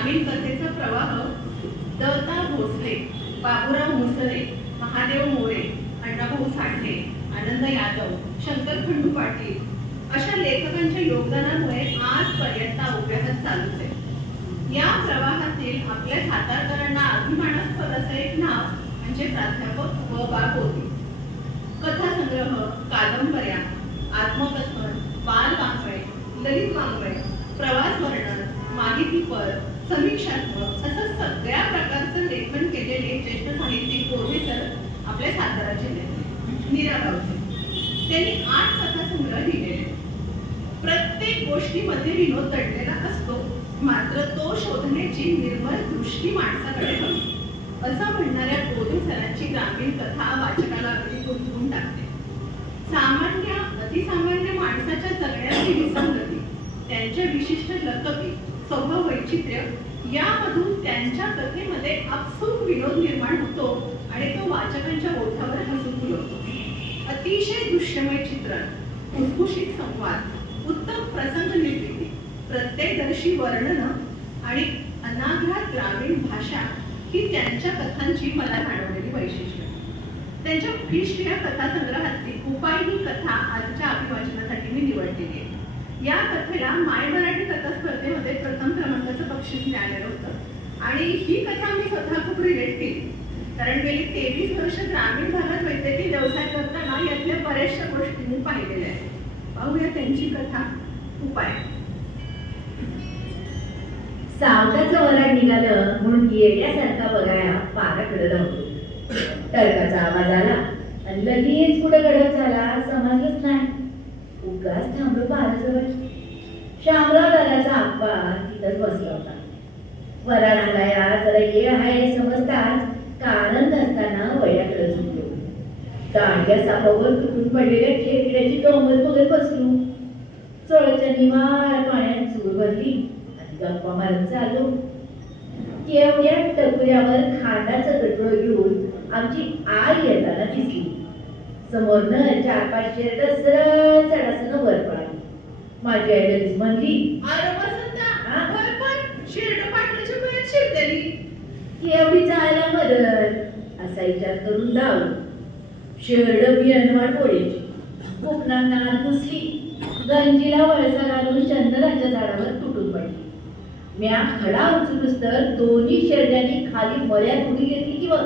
ग्रामीण कथेचा प्रवाह दत्ता भोसले बाबूराव मुसरे महादेव मोरे अण्णाभाऊ साठे आनंद यादव शंकर खंडू पाटील अशा लेखकांच्या योगदानामुळे आजपर्यंत अव्याहत चालूच आहे. या प्रवाहातील आपल्या सातारकरांना अभिमानास्पद असं एक नाव म्हणजे प्राध्यापक व बा होते कथासंग्रह कादंबऱ्या आत्मकथन बाल वाङ्मय ललित वाङ्मय प्रवास वर्णन माहितीपर समीक्षात्मक असं सगळ्या प्रकारचं लेखन केलेले ज्येष्ठ साहित्यिक गोरे सर आपल्या सातारा जिल्ह्यात मीरा गावचे त्यांनी आठ कथासंग्रह लिहिलेले. प्रत्येक गोष्टीमध्ये विनोद दडलेला असतो मात्र तो शोधण्याची निर्मळ दृष्टी माणसाकडे हवी. असं म्हणणाऱ्या गोदे सरांची ग्रामीण कथा वाचकाला अगदी गुंतवून टाकते. सामान्य अतिसामान्य माणसाच्या जगण्याची विसंगती त्यांच्या विशिष्ट लकबी स्वभाव वैचित्र्य यामधून त्यांच्या कथेमध्ये आपसूक विनोद निर्माण होतो आणि तो वाचकांच्या ओठावर हसून फुलवतो अतिशय दृश्यमय चित्रण खुसखुशीत संवाद उत्तम प्रसंग निर्मिती प्रत्ययदर्शी वर्णन आणि अनाघात ग्रामीण भाषा ही त्यांच्या कथांची मला जाणवलेली वैशिष्ट्य. त्यांच्या फिष्ट या कथासंग्रहातली उपाय ही कथा आजच्या अभिवाचनासाठी मी निवडलेली आहे. या कथेला माय मराठी कथा स्पर्धेमध्ये प्रथम क्रमांकाचं बक्षीस मिळालेलं होतं. आणि ही कथा मी स्वतः खूप रिलेट केली. कारण गेली तेवीस वर्ष ग्रामीण भागात वैद्यकीय व्यवसाय करताना यातल्या बऱ्याचशा गोष्टी मी पाहिलेल्या आहेत. पाहूया त्यांची कथा उपाय. सावकाचं वराड निघालं म्हणून येण्यासारखा बघाया पाराकडे होतो. टरकाचा आवाज आला आणि लगेच पुढे गडप झाला? समजलं नाही थांबलो पाराजवळ शामराव दादाचा आप्पा तिथंच बसला होता. वरा आलाया जरा येळ आहे समजताच कारण नसताना वयाकडे झुकलो. दांडग्या सापावर तुटून पडलेल्या खेकड्याची डोंगर बघत बसलो. चळच्या निवार पाण्यात चूर भरली आणि गप्पा मारत चालू केवढ्या टपऱ्यावर खांडाचं गटोळ घेऊन आमची आई येताना दिसली. समोरनं चार पाच शेरड सरळ चढासनं वर पळाली माझी आई लगेच म्हणली अरे वसंता? होय पण शिरडं पाटलाच्या मळ्यात शिरतेली. की एवढी जायला मदत असा विचार करून धावलो. शेरड बियनवाड पोळीची. कोकणात नाद घुसली गंजीला वळसा घालून चंदनाच्या झाडावर तुटून पडली. म्या खडा उचलूस तर दोन्ही शेरड्यांनी खाली मळ्यात उडी घेतली की बघ.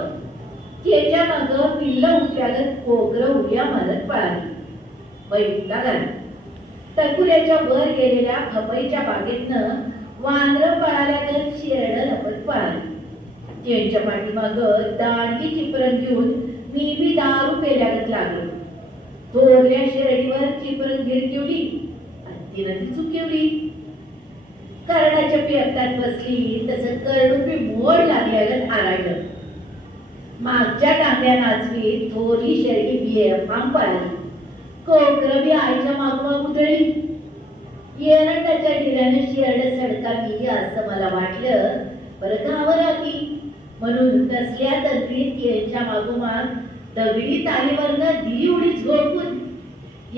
त्याच्या माग पिल्ल उठल्यागत कोकर उड्या मारत पळाली. बैठला घाली टकुऱ्याच्या वर गेलेल्या खपईच्या बागेतनं वांद्र पळाल्यागत शेरड लपत पळाली. त्यांच्या पाठीमाग दाडगी चिपरण घेऊन मी बी दारू पेल्यागत लागलो. थोरल्या शेरडीवर चिपरण गिरकिवली आणि तिनं ती चुकिवली. कर्णाच्या पेरतात बसली तसं कर्णुपी मोड लागल्यागत आराडलं. मागच्या टांग्या नाचवी थोरी शेरडी बिये फांब पळाली कोकर आईच्या मागोमाग उधळली येरंडाच्या डिऱ्याने शेरड सडकावी असं मला वाटलं. बरं गावर आली म्हणून कसल्या तंत्रीत यांच्या मागोमाग दगडी तालीवरनं दिली उडीच झोपून.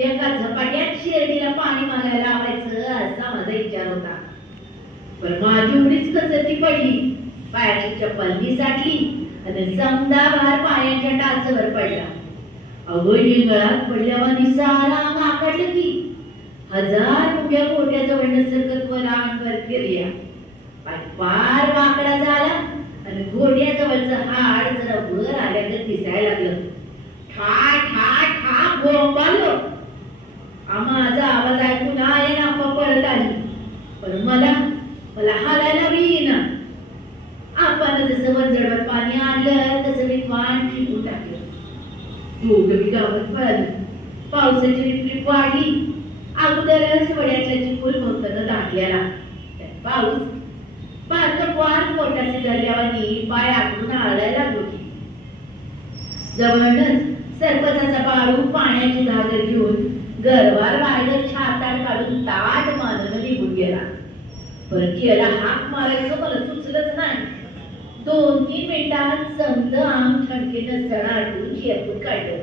एका झपाट्यात शेरडीला पाणी मागायला लावायचं असा माझा विचार होता. पण माझी उडीच कचरती पडली. पायाची चप्पल निसाटली साठली. समजा भार पाण्याच्या टाचवर पडला. अगो गळात पडल्यावर निसारा अंग आकडलं की हजार उभ्या गोट्याजवळ सरकत वर फिरल्या. पाय पार वाकडा झाला आणि घोड्याजवळचं हाड जरा वर तर दिसायला लागलं. ठा ठा ठा बोंबालो आ माझा आवाज ऐकून आहे ना पळत आली. पण मला मला हालायला बी जडवत पाणी आणलं तसं मी वाण फिरून टाकलं. दोघं मी गावात पळाली. पावसाची रिपरिप वाढली. अगोदरच वड्याच्या चिपूल भोवतानं दाटल्याला पाऊस. पाच पार पोटाची धरल्यावानी पाय आखून आळायला होती. जवळच सरपंचाचा बाळू पाण्याची घागर घेऊन गरवार बाहेर छाताड काढून ताट मानून निघून गेला. परत याला हाक मारायचं मला दोन तीन मिनिटात समज आम ठणकेत सण आठवून शेपूट काढलं.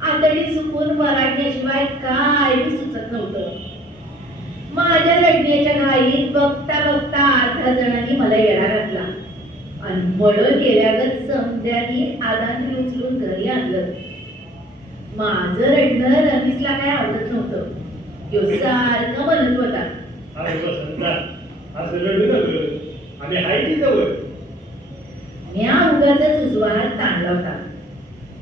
आतडी चुकून मराठ्याशिवाय काय सुचत नव्हतं. माझ्या लढण्याच्या घाईत बघता बघता अर्धा जणांनी मला येडा घातला. आणि मळत गेल्यागत समद्यानी आदांनी उचलून घरी आणलं. माझं रडणं रमेशला काय आवडत नव्हतं. तो सारखं म्हणत होता. असं रडू नका. आणि हाय की जवळ. म्या उगाच उजवा हात. ताणला होता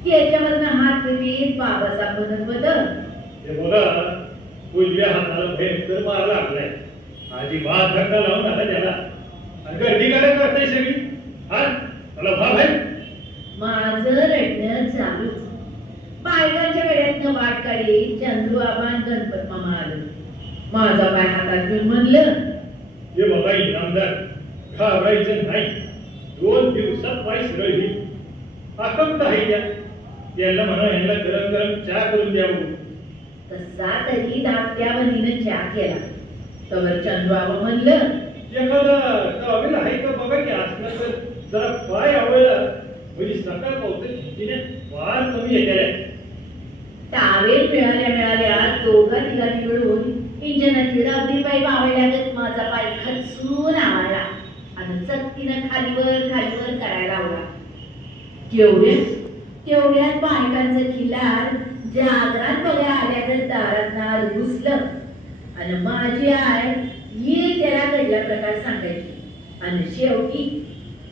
त्याच्यावरनं हात फिरवीत बाबाचा म्हणत बदल हे बघा उजव्या हाताला भयंकर मार लागलाय. अजिबात धक्का लावून नका त्याला. आणि गर्दी काय करताय सगळी हा? मला भाव आहे. माझं रडणं चालूच. बायकांच्या वेळेतनं वाट काढी चंद्रू आबान गणपत मामा आलं. माझा पाय हातात घेऊन म्हणलं हे बघा इनामदार घाबरायचं नाही. दिवसात पाय सरळ होईल आकंत आहे त्या. त्याला म्हणा यांना गरम गरम चहा करून द्यावं. तसा तरी धाकट्या बहिणीनं चहा केला. तवर म्हणलं एखादा टॉवेल आहे का बघा की असलं तर जरा पाय म्हणजे सकाळ पावसाची तिने फार कमी येते टावेल मिळाल्या मिळाल्या दोघा ठिकाणी मिळून इंजनाची रबरी पाईप आवडल्यागत माझा पाय खचून आवडला आणि तिनं खालीवर खालीवर करायला लावला. तेवढे तेवढ्यात बायकांचं खिलार जागरात बघा आल्यागत दारात नार घुसलं. आणि माझी आय ये त्याला घडला प्रकार सांगायची. आणि शेवटी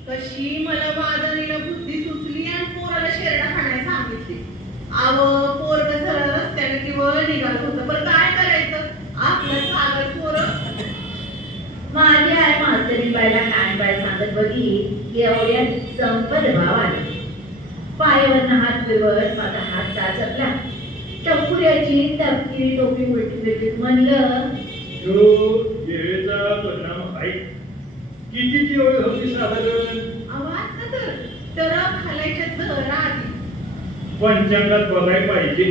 कशी मला बाजारीला बुद्धी सुचली आणि पोराला शेरडा खाण्यास सांगितली. आव पोरग सरळ रस्त्याने किंवा निघालं होतं पण काय करायचं आपलं सागर पोरं माझी आय मास्तरी बायला कान बाय सांगत बघी एवढ्यात संपत भाव आला पायावरनं हात फिरवत माझा हात चाचपला टपुऱ्याची तपकी टोपी उलटी फिरतीत म्हणलं जो वेळेचा परिणाम आहे. कितीची एवढी होती साधारण? आवाज तर तर खालायच्या जरा आधी. पंचांगात बघायला पाहिजे.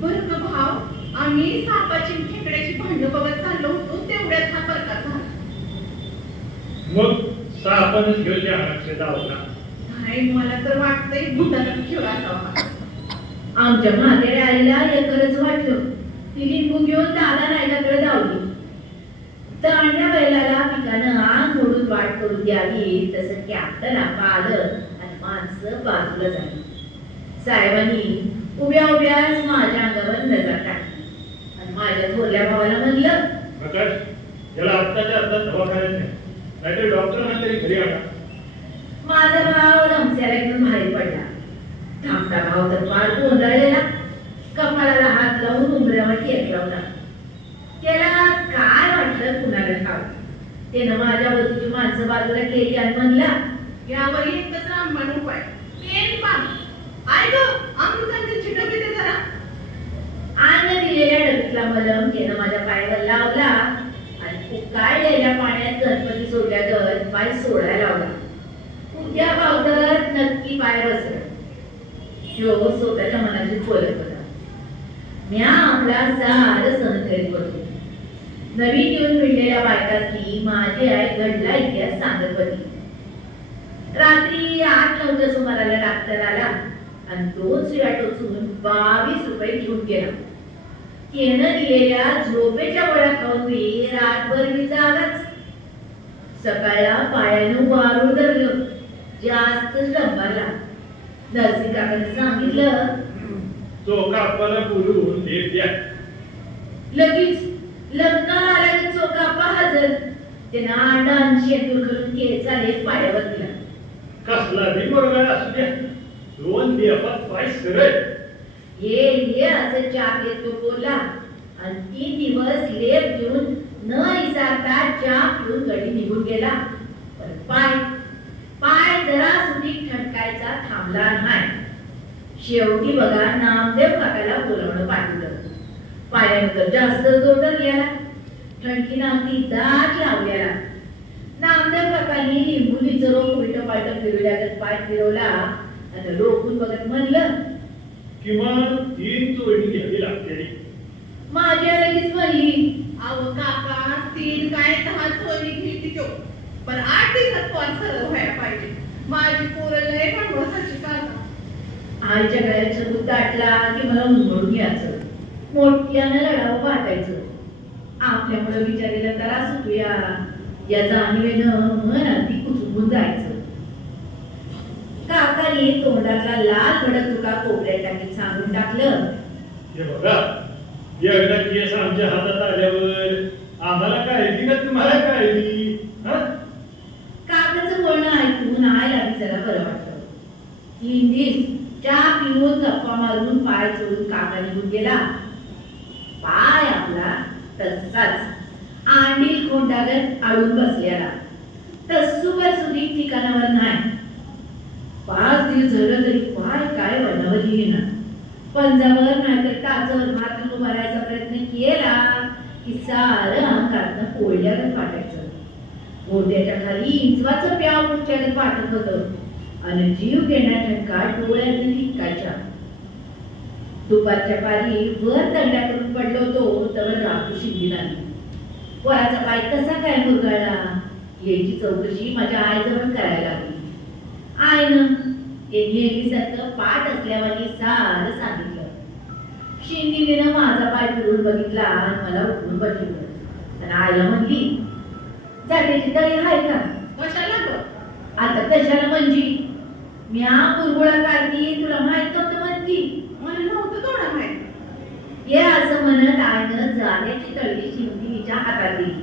बरं का भाव आम्ही सापाची खेकड्याची भांडणं बघत चाललो होतो तेवढ्यात हा प्रकार झाला मग सापणच घेऊन त्या अक्षय धावला नाही मला तर वाटतंय खेळ असावा आमच्या म्हाताऱ्या आईला एकरच वाटलं. ती लिंबू घेऊन दादा रायल्याकडे धावली. तळण्या बैलाला पिकानं आंग मोडून वाट करून द्यावी तसं कॅप्टन आपा आलं आणि माणसं बाजूला झाली. साहेबांनी उभ्या उभ्याच माझ्या अंगावर नजर टाकली. आणि माझ्या थोरल्या भावाला म्हणलं प्रकाश याला आत्ताच्या आत्ता दवाखान्यात नाहीतर डॉक्टरांना तरी घरी आणा. माझा भाव रमस्याला एकदम भारी पडला. धाकटा भाव तर फार गोंधळलेला. कपाळाला हात लावून उंबऱ्यावर टेकला होता. त्याला काय वाटलं कुणाला ठाव त्यानं माझ्या वधूची माणसं बाजूला केली आणि म्हणला यावर कसा रामबाण उपाय. पेन पान. आय ग अमृतांचे चिटक येते जरा. आईनं दिलेल्या डबीतला मलम त्यानं माझ्या पायावर लावला आणि उकाळलेल्या पाण्यात गणपती सोडल्यागत पाय सोडायला लावला. उद्या पावसाळ्यात नक्की पाय बसला हो स्वतःच्या मनाची बोलत होता. म्या आपला सार सहन करीत होतो. नवीन येऊन मिळलेल्या बायकाची माझी आई घडला इतिहास सांगत होती. रात्री आठ नऊच्या सुमाराला डॉक्टर आला आणि दोन शिव्या टोचून बावीस रुपये घेऊन गेला. त्यानं दिलेल्या झोपेच्या गोळ्या खाऊन मी सकाळला पायानं वारू धरलं. जास्त डंबाला नर्सिंग काकाने सांगितलं चोका आपल्याला बोलून देत द्या. लगेच लग्नाला आल्याने चोकापा हजर. त्यानं आटान शेंदूर करून केसाले पायावर दिला कसला बी मुलगा असू द्या. दोन दिवसात पाय सरळ. ये ये असं चहा घेतो बोला आणि तीन दिवस लेप घेऊन न इसारता चहा पिऊन गडी निघून गेला. पण पाय. पाय जरा सुधी ठणकायचा थांबला नाही. शेवटी बघा नामदेव काकाला बोलावणं पाठवलं पायानंतर जास्त जोडर गेला ठणकी नामती दाट लावलेला नामदेव काकांनी लिंबुलीचं रोग उलट पालट फिरवल्यागत पाय फिरवला. आणि रोखून बघत म्हणलं किमान तीन चोळणी घ्यावी लागते. माझ्या लगेच म्हणली अब काका तीन काय दहा चोरी घेतो पण आठ दिवसात कॉल पाहिजे. माझी पोरं लय आईच्या गळ्याचा दूध दाटला की मला उंबळून घ्यायचं मोठ्यानं लढावं वाटायचं. आपल्यामुळे विचारेला त्रास सुटूया या. जाणीवेनं मन अगदी कुचुंबून जायचं. काकाने तोंडातला लाल भडक तुका कोपऱ्यात टाकीत सांगून टाकलं. एकदा केस आमच्या हातात आल्यावर आम्हाला काळजी का तुम्हाला काळजी? काकाचं बोलणं ऐकून आयला बी बरं वाटलं. तीन दिवस चहा पिऊन गप्पा मारून पाय चोळून काका निघून गेला. पाय आपला तसाच. आंडील खोंडागत आळून बसलेला. तसूवर सुधी ठिकाणावर नाही. पाच दिवस झालं तरी पाय काय बनावर येईना. पंजावर नाहीतर टाचवर मारून उभारायचा प्रयत्न केला की सारं अंगातनं पोळल्यागत वाटायचं गोट्याच्या खाली इंचवाचं प्याव उच्चारत वाटत होत आणि जीव घेण्याच्या डोळ्यात निघायच्या दुपारच्या पारी वर दंड्या करून पडलो होतो तर राखू शिंदी नाही. पोराचा पाय कसा काय मुरगाळला? याची चौकशी माझ्या आईजवळ करायला लागली. आईनं ते नेहमीसारखं पाठ असल्यावानी सारं सांगितलं. शिंदीनं माझा पाय फिरून बघितला आणि मला उठून बसवलं. आणि आईला म्हणली जाण्याची तळी आहे का? कशाला ग? आता कशाला म्हणजे? मी हा बुरबुळा काढती तुला माहीत नव्हतं म्हणती. मला नव्हतं थोडं माहीत. ये असं म्हणत आईनं जाण्याची तळी शिंदीच्या हातात दिली.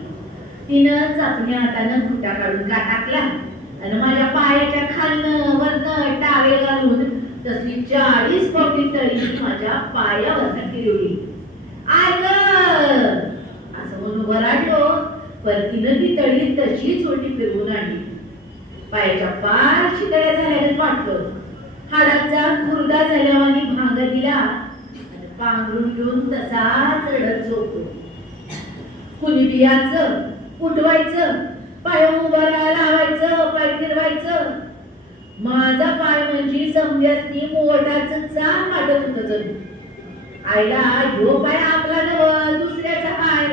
तिनं चापण्या हातानं घुटा काढून का टाकला आणि माझ्या पायाच्या खालनं वरनं टावे घालून तसली चाळीस पोटी तळी माझ्या पायावर फिरवली. आय ग असं म्हणून वराडलो पण तिनं ती तळी तशीच ओटी फिरवून आणली. पायाच्या पार शितळ्या झाल्यागत वाटलं. हाडाचा खुर्दा झाल्यावानी भांग दिला पांघरून घेऊन तसाच रडत झोपलो. कुणी बियाचं उठवायचं पाय उभं लावायचं पाय फिरवायचं. माझा पाय म्हणजे समजासनी मोठाच चाल वाटत होत जणू. आईला ह्यो पाय आपला नव दुसऱ्याचा पाय.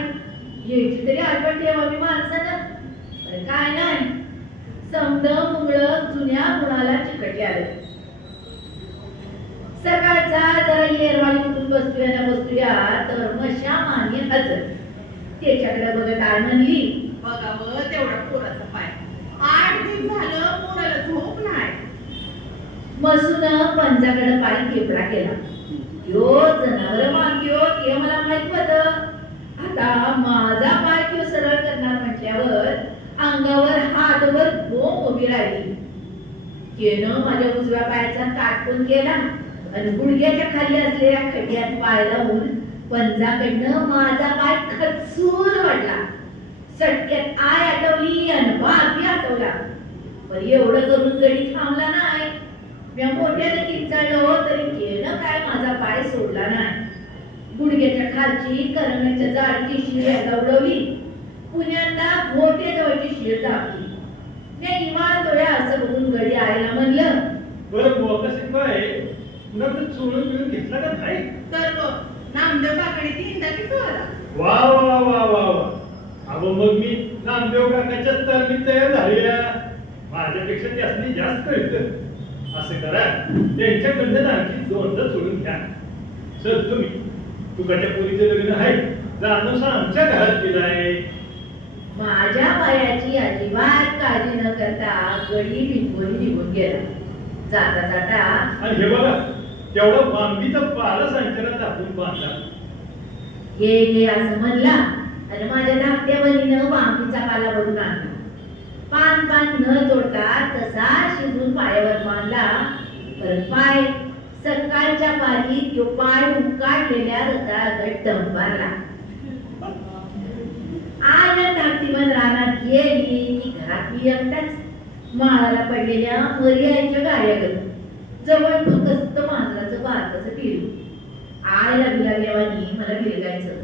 यायची तरी आठवण ठेवावी माणसानं. काय नाही. समद मुंगळ जुन्या मुळाला चिकटले आलं सकाळचा जरा येरवाळी उठून बसतोय ना बसतोया तर मशा मागे हजर. त्याच्याकडे बघत आय म्हणली बघावं तेवढा पोराचा पाय. आठ दिवस झालं पोराला झोप नाही. मसून पंजाकडे पाय केपडा केला. यो जनावर मागयो ते मला माहीत होत आता माझा पाय तो सरळ करणार म्हटल्यावर अंगावर हातवर बोंब उभी राहिली. केनं माझ्या उजव्या पायाचा काटकून गेला आणि गुडघ्याच्या खाली असलेल्या खड्ड्यात पाय लावून पंजाकडनं माझा पाय खचून वाटला सटक्यात आय आटवली आणि बापी आटवला पण एवढं करून गडी थांबला नाही. मी मोठ्याने किंचाळलो तरी केलं काय माझा पाय सोडला नाही. गुडघ्याच्या खालची करण्याच्या जाडची शिर दवडवली पुण्यांदा घोट्याजवळची शिर दाबली. मी इमान डोळ्या असं बघून गडी आईला म्हणलं बरं मोका शिकवाय पुन्हा चोळून पिळून घेतला का नाही? तर नामदेव काकडे तीनदा की आला वा वा वा वा वा. अहो मग मी नामदेव काकाच्या तरणी तयार झालेल्या. माझ्यापेक्षा त्यासनी जास्त कळतं असं करा. त्यांच्याकडनं आणखी दोनदा सोडून घ्या. सर तुम्ही. तुकाच्या पोरीचं लग्न आहे. जाणूसा आमच्या घरात केलं आहे. माझ्या पायाची अजिबात काळजी न करता गडी बिनगोरी निघून गेला. जाता जाता आणि हे बघा तेवढा बांबीचा पाला संचारात आपण बांधला. ये ये असं म्हणला आणि माझ्या धाकट्या बहिणीनं बांबीचा पाला भरून आणला. पान पान न तोडता तसा शिजून पायावर बांधला परत पाय सकाळच्या पारी तो पाय उकाडलेल्या गट दंबारला आल्या धाकटी मन रानात गेली की घरात मी एकटाच माळाला पडलेल्या मर्यायच्या गाड्या करत जवळ फक्त मांजराचं बारकाचं पिलू आयला बिलागल्यावानी मला भिरगायचं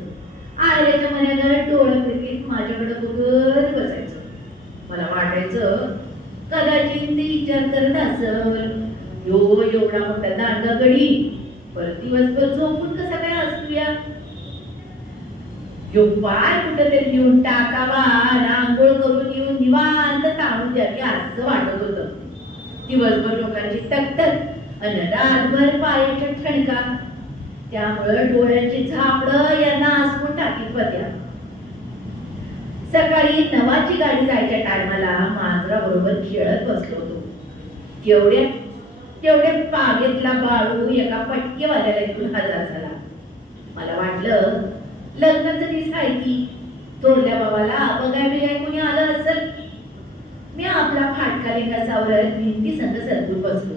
आईच्या मनाला डोळं फिरवीत माझ्याकडे बघत बसायचं. मला वाटायचं कदाचित ते विचार करत असल. यो एवढा मोठा दांडा गडी. परत दिवसभर झोपून कसा काय असूया यो पाय कुठं तरी घेऊन टाकावा. रांगोळ आंघोळ करून येऊन निवांत ताणून द्यावी असं वाटत होतं. दिवसभर लोकांची टकटक आणि रातभर पायाच्या ठणका. त्यामुळं डोळ्याची झापडं यांना आसवून टाकीत होत्या. सकाळी नवाची गाडी जायच्या टायमाला मांजरा बरोबर खेळत बसलो होतो. तेवढ्या तेवढ्या बागेतला बाळू एका पटकेवाल्याला इथून हजार झाला. मला वाटलं लग्नाचं दिस आहे की. थोरल्या बाबाला बघाय बिघाय कोणी आलं असेल? मी आपला फाटका लेखा सावरत भिंती संग सरकून बसलो.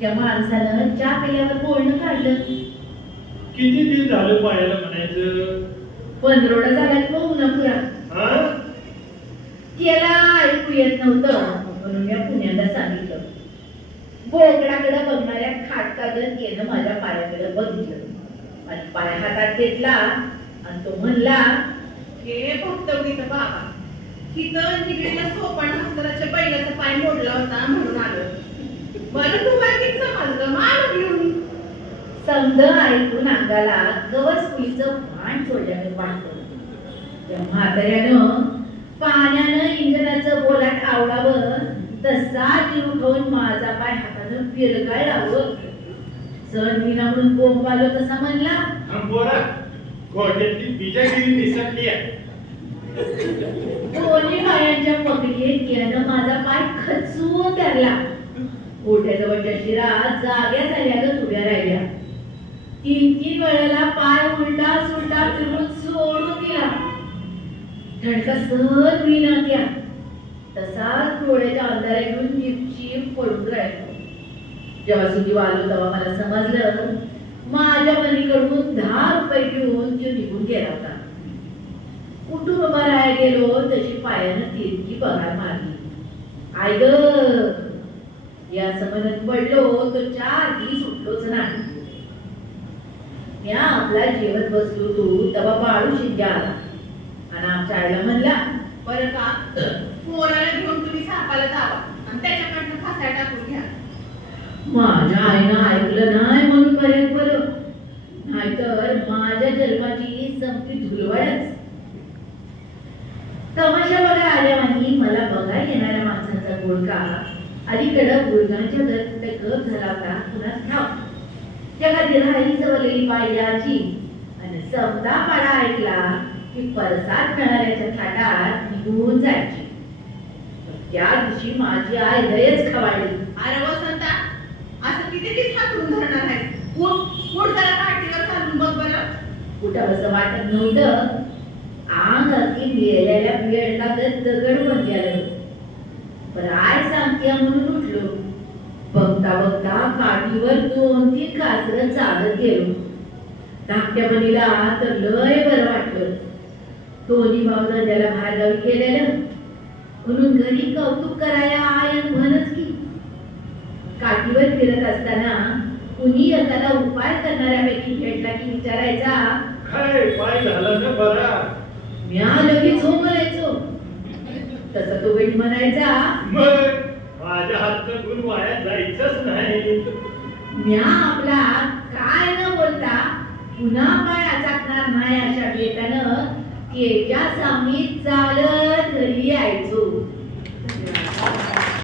त्या माणसानं चहा पेल्यावर बोलणं काढलं. किती दिवस झालं पायाला म्हणायचं? पंधरवडा झाला की बघू ना पुरा हा? त्याला ऐकू येत नव्हतं. म्हणून मी पुण्याला सांगितलं. बोकडाकडे बघणाऱ्या खाटकागत येणं माझ्या पायाकडे बघितलं. आणि पाय हातात घेतला आणि तो म्हणला हे भक्तवडीचं बाबा तिथं निगडीला सोपान हस्तराच्या बैलाचा पाय मोडला होता म्हणून आलं. बरं तू बाकीच समजलं माल घेऊन समज ऐकून अंगाला गवस फुलीचं भान सोडल्याने वाटतं त्या म्हाताऱ्यानं पाण्यानं इंजनाचं बोलाट आवडावं तसा जीव खाऊन माझा पाय हातानं पिरगाळ लावलं. सण विना म्हणून बोंब आलो तसा म्हणला. बोरा गोट्यातली बिजागिरी निसटली आहे. दोन्ही पायांच्या पकडीत यानं माझा पाय खचून धरला. ओढ्याजवळच्या शिरा जाग्या झाल्यागत उभ्या राहिल्या. तीन तीन वेळेला पाय उलटा सुलटा फिरून सोडून दिला. धडका सहज विना त्या. तसाच डोळ्याच्या अंधाऱ्या घेऊन चिपचिप पडून राहिलो जेव्हा सुधी आलो तेव्हा मला समजलं माझ्या पलीकडून दहा रुपये घेऊन तो निघून गेला होता. कुठून उभा राहायला गेलो तशी पायानं तिरकी पगार मारली. आय ग या समजात पडलो तो चार दिवस उठलोच नाही. या आपला जेवत बसलो तू तवा बाळू शिंदे आला आणि आमच्या आईला म्हणला बरं का पोराला घेऊन तुम्ही सापाला जावा आणि त्याच्याकडनं फासा टाकून घ्या. माझ्या आईनं ऐकलं नाही म्हणून बरेच बरं. नाहीतर माझ्या जन्माची संपती धुलवडच. तमाशा बघा आल्यावानी मला बघा येणाऱ्या माणसांचा गोळका. अलीकडं गुडगांच्या गत गप झाला होता कुणाच ठाव जगा दिराई सवरलेली पाहिल्याची आणि समजा पाडा ऐकला की परसाद मिळाल्याच्या थाटात निघून जायची. त्या दिवशी माझी आई लयच खवाळली. अरे वसंता असं किती दिवस हातून धरणार आहे उठ उठ जरा पाठीवर चालून बघ बरं. कुठं असं वाटत नव्हतं? अंग अगदी मेलेल्या वेळ लागत दगड बंद आलं पण आय सांगते म्हणून उठलो. बघता बघता काठीवर दोन तीन कासरं चालत गेलो. धाकट्या बनीला तर लय बरं वाटलं. दोन्ही भाऊ त्याला बाहेरगावी केलेलं म्हणून घरी कौतुक कराया आयन म्हणच की काठीवर फिरत असताना कुणी एखादा उपाय करणाऱ्यापैकी भेटला की विचारायचा काय पाय झाला ना बरा? म्या लगेच हो म्हणायचो. तसा तो गडी म्हणायचा मग? माझ्या हातचं गुण वाया जायचंच नाही. म्या आपला काय न बोलता पुन्हा पाय अचाकणार नाही अशा बेतानं त्याच्या सामनी चालत घरी यायचो.